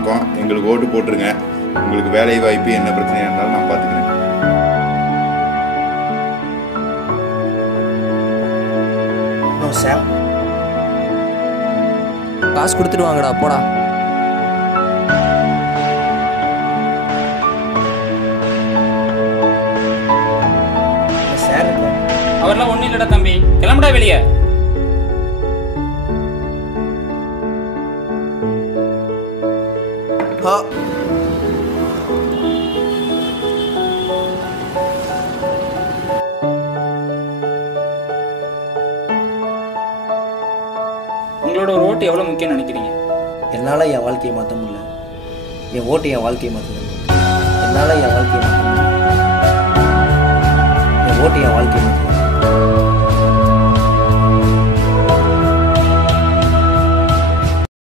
நோக்கம். எங்களுக்கு ஓட்டு போட்டுருங்க. உங்களுக்கு வேலை வாய்ப்பு என்ன பிரச்சனையாக இருந்தாலும் நான் பார்த்துக்கிறேன். சாம், காசு கொடுத்துட்டு வாங்கடா, போடா. சார் அவரெல்லாம் ஒன்றும் இல்லைடா தம்பி, கிளம்புடா வெளியே. உங்களோட ஒரு ஓட்டு எவ்வளோ முக்கியம் நினைக்கிறீங்க? என்னால் என் வாழ்க்கையை மாற்ற முடியல, என் ஓட்டு என் வாழ்க்கையை மாற்றுது. என்னால் என் வாழ்க்கையை மாற்ற முடியல, என் ஓட்டு என் வாழ்க்கையை மாற்றுது.